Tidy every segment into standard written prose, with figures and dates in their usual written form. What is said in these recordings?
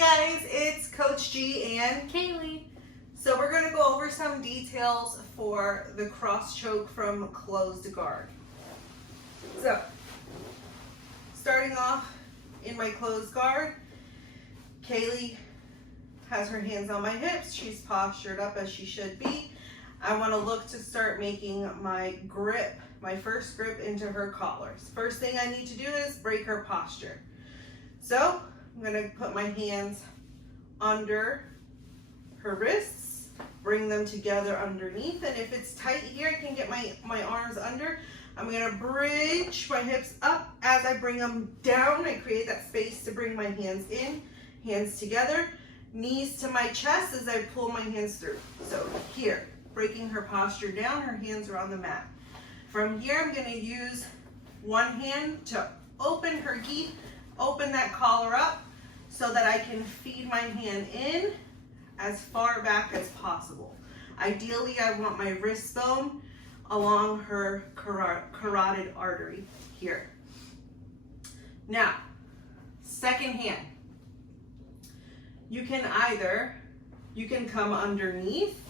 guys, it's Coach G and Kaylee. So we're going to go over some details for the cross choke from closed guard. So, starting off in my closed guard, Kaylee has her hands on my hips. She's postured up as she should be. I want to look to start making my grip, my first grip into her collars. First thing I need to do is break her posture. So, I'm going to put my hands under her wrists, bring them together underneath, and if it's tight here, I can get my arms under. I'm going to bridge my hips up. As I bring them down, I create that space to bring my hands in, hands together, knees to my chest as I pull my hands through. So here, breaking her posture down, her hands are on the mat. From here, I'm going to use one hand to open her gi, open that collar up so that I can feed my hand in as far back as possible. Ideally, I want my wrist bone along her carotid artery here. Now, second hand. You can come underneath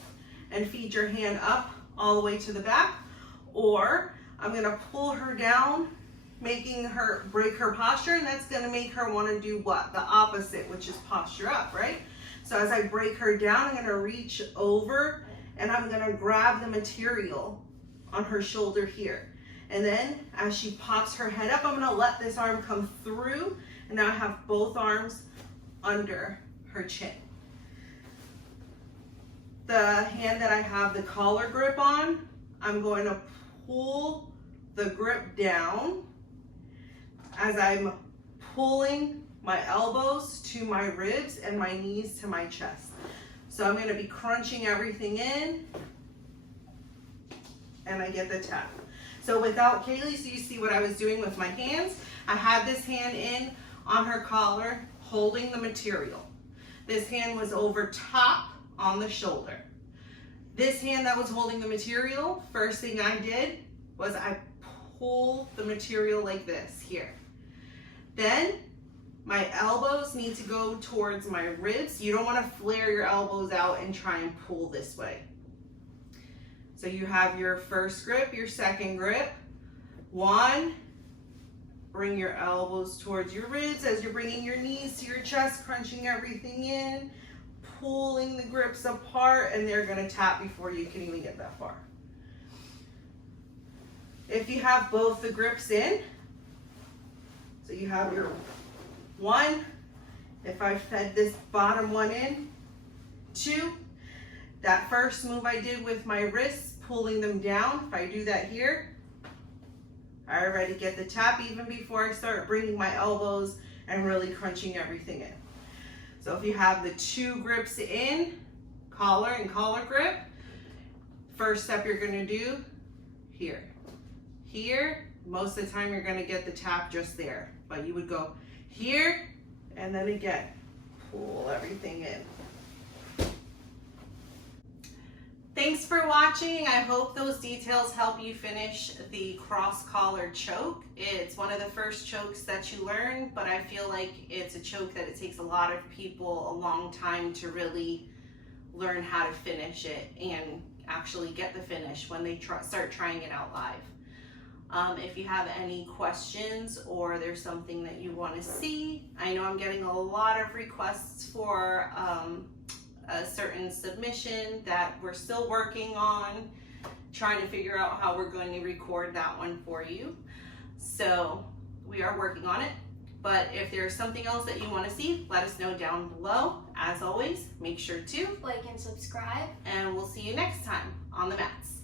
and feed your hand up all the way to the back, or I'm gonna pull her down, making her break her posture, and that's gonna make her wanna do what? The opposite, which is posture up, right? So as I break her down, I'm gonna reach over and I'm gonna grab the material on her shoulder here. And then as she pops her head up, I'm gonna let this arm come through, and now I have both arms under her chin. The hand that I have the collar grip on, I'm going to pull the grip down as I'm pulling my elbows to my ribs and my knees to my chest. So I'm going to be crunching everything in, and I get the tap. So without Kaylee, so you see what I was doing with my hands. I had this hand in on her collar, holding the material. This hand was over top on the shoulder. This hand that was holding the material, first thing I did was I pull the material like this here. Then my elbows need to go towards my ribs. You don't want to flare your elbows out and try and pull this way. So you have your first grip, your second grip. One, bring your elbows towards your ribs as you're bringing your knees to your chest, crunching everything in, pulling the grips apart, and they're going to tap before you can even get that far. If you have both the grips in, so you have your one, if I fed this bottom one in, two, that first move I did with my wrists, pulling them down, if I do that here, I already get the tap even before I start bringing my elbows and really crunching everything in. So if you have the two grips in, collar and collar grip, first step you're going to do here. Here, most of the time you're going to get the tap just there, but you would go here and then again, pull everything in. Thanks for watching. I hope those details help you finish the cross collar choke. It's one of the first chokes that you learn, but I feel like it's a choke that it takes a lot of people a long time to really learn how to finish it and actually get the finish when they start trying it out live. If you have any questions or there's something that you want to see, I know I'm getting a lot of requests for a certain submission that we're still working on, trying to figure out how we're going to record that one for you. So we are working on it, but if there's something else that you want to see, let us know down below. As always, make sure to like and subscribe, and we'll see you next time on the mats.